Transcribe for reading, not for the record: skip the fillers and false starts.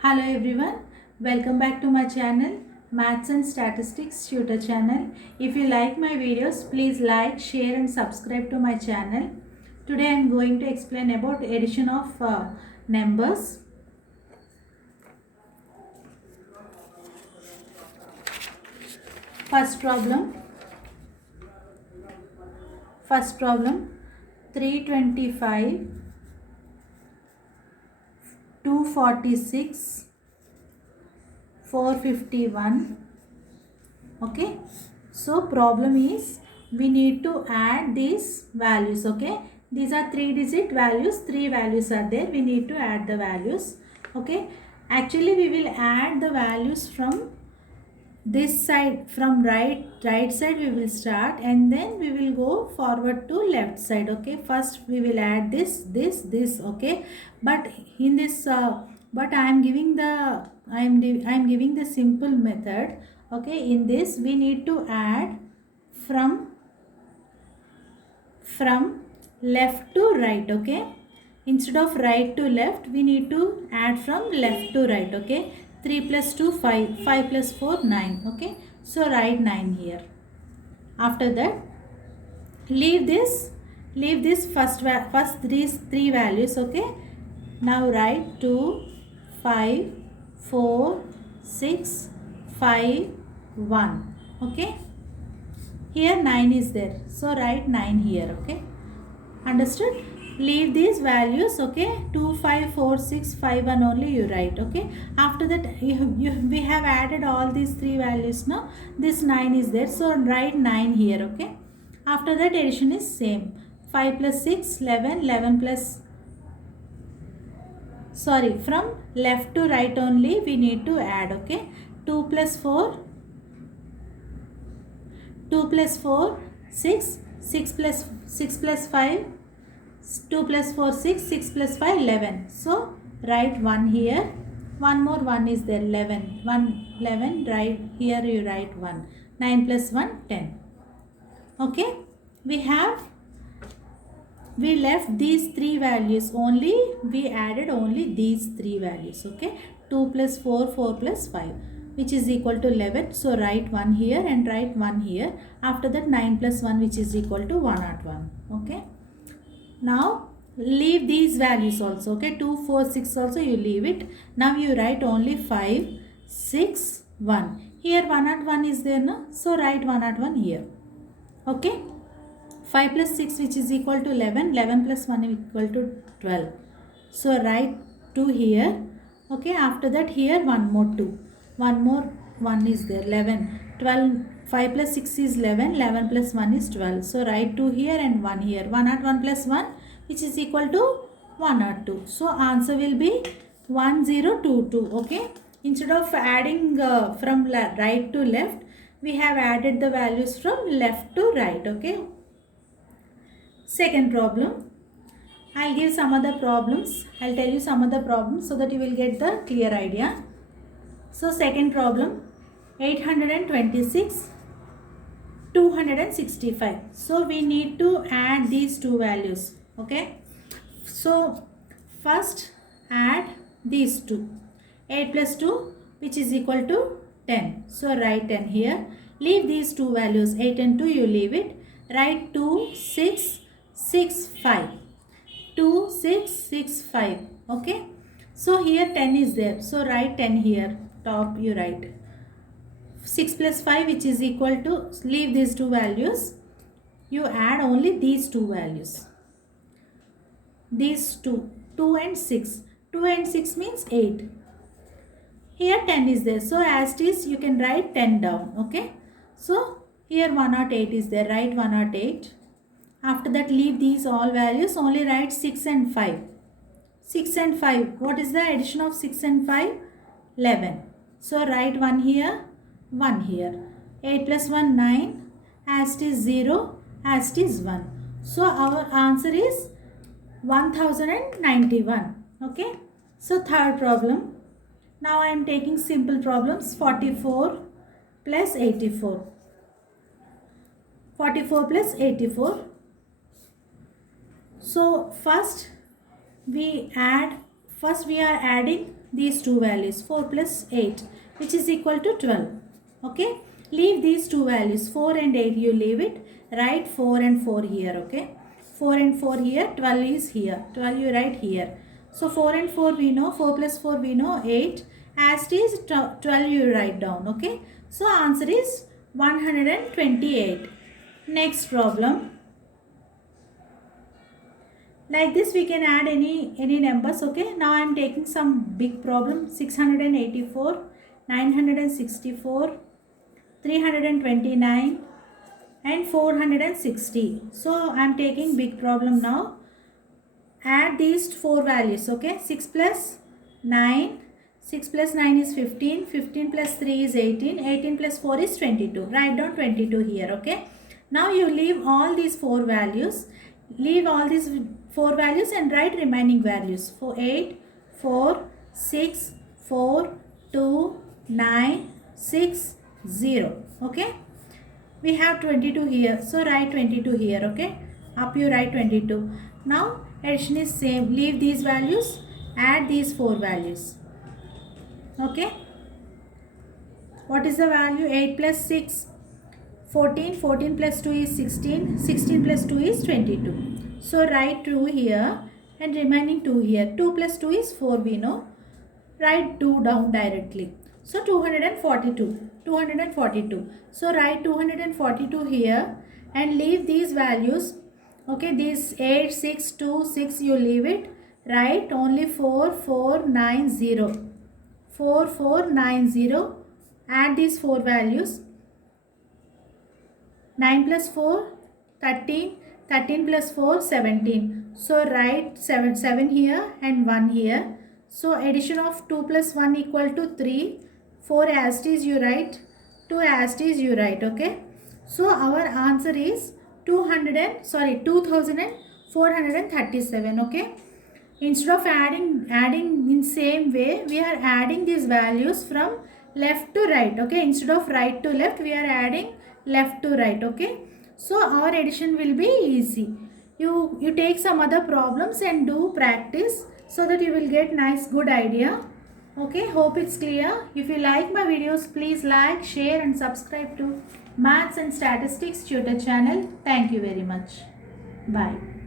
Hello everyone, welcome back to my channel Maths and Statistics Tutor channel. If you like my videos, please like, share and subscribe to my channel. Today I am going to explain about addition of numbers. First problem 325, 246, 451. Okay, so problem is we need to add these values. Okay, these are 3-digit values, 3 values are there, we need to add the values. Okay, actually we will add the values from this side, from right side we will start, and then we will go forward to left side. Okay, first we will add this. Okay, but in this but I am giving the simple method. Okay, in this we need to add from left to right. Okay, instead of right to left we need to add from left to right. Okay, 3 plus 2 5, 5 plus 4 9. Okay, so write 9 here. After that leave this first these three values. Okay, now write 2 5 4 6 5 1. Okay, here 9 is there, so write 9 here. Okay, understood? Leave these values. Okay, 2 5 4 6 5 1 only you write. Okay, after that we have added all these three values. Now this 9 is there, so write 9 here. Okay, after that addition is same. 5 plus 6 11, 11 plus, sorry, from left to right only we need to add. Okay, 2 plus 4 2 plus 4 6, 6 plus 5 2 plus 4 6, 6 plus 5 11. So write 1 here, one more 1 is there, 11, 11, right here you write 1. 9 plus 1 10. Okay, we left these three values only, we added only these three values. Okay, 2 plus 4 4 plus 5, which is equal to 11. So write 1 here and write 1 here. After that 9 plus 1, which is equal to 101. Okay, now leave these values also. Okay, 2 4 6 also you leave it. Now you write only 5 6 1. Here 101 is there, no? So write 101 here. Okay, 5 plus 6, which is equal to 11, 11 plus 1 is equal to 12. So write 2 here. Okay, after that here one more 2, one more 1 is there, 11, 12. 5 plus 6 is 11, 11 plus 1 is 12. So write 2 here and 1 here. 101 plus 1, which is equal to 102. So answer will be 1022. Okay, instead of adding from right to left, we have added the values from left to right. Okay, second problem, I'll give some other problems. I'll tell you some other problems so that you will get the clear idea. So second problem, 826, 265. So we need to add these two values. Okay, so first add these two. 8 plus 2, which is equal to 10. So write 10 here. Leave these two values, 8 and 2 you leave it. Write 2 6 6 5. 2 6 6 5. Okay, so here 10 is there, so write 10 here. Top you write 6 plus 5, which is equal to, leave these two values, you add only these two values, these two, 2 and 6. 2 and 6 means 8. Here 10 is there, so as it is you can write 10 down. Okay, so here 108 is there, write 108. After that leave these all values, only write 6 and 5. 6 and 5, what is the addition of 6 and 5? 11. So write 1 here, 1 here. 8 plus 1 9, as it is 0, as it is 1. So our answer is 1091. Okay, so third problem. Now I am taking simple problems. 44 plus 84. 44 plus 84. So first we add First we are adding these two values, 4 plus 8, which is equal to 12. Okay, leave these two values, 4 and 8 you leave it, write 4 and 4 here. Okay, 4 and 4 here, 12 is here, 12 you write here. So 4 and 4 we know, 4 plus 4 we know 8, as it is 12 you write down. Okay, so answer is 128. Next problem. Like this we can add any numbers. Okay, now I am taking some big problem. 684, 964, 329 and 460. So I am taking big problem now. Add these four values. Okay, 6 plus 9, 6 plus 9 is 15, 15 plus 3 is 18, 18 plus 4 is 22. Write down 22 here. Okay, now you leave all these four values, leave all these four values and write remaining values. For 8, 4, 6, 4, 2, 9, 6, 0. Okay, we have 22 here, so write 22 here. Okay, up you write 22. Now addition is same, leave these values, add these four values. Okay, what is the value? 8 plus 6, 14, 14 plus 2 is 16, 16 plus 2 is 22. So write 2 here and remaining 2 here. 2 plus 2 is 4 we know. Write 2 down directly. So 242. 242. So write 242 here and leave these values. Okay, these 8, 6, 2, 6 you leave it. Write only 4, 4, 9, 0. 4, 4, 9, 0. Add these 4 values. 9 plus 4, 13. 13 plus 4, 17. So write 7 here and 1 here. So addition of 2 plus 1 equal to 3. 4 as it is you write. 2 as it is you write. Okay. So our answer is 2437. Okay. Instead of adding in same way, we are adding these values from left to right. Okay. Instead of right to left, we are adding left to right. Okay. So our addition will be easy. You take some other problems and do practice so that you will get nice good idea. Okay, hope it's clear. If you like my videos, please like, share and subscribe to Maths and Statistics Tutor channel. Thank you very much. Bye.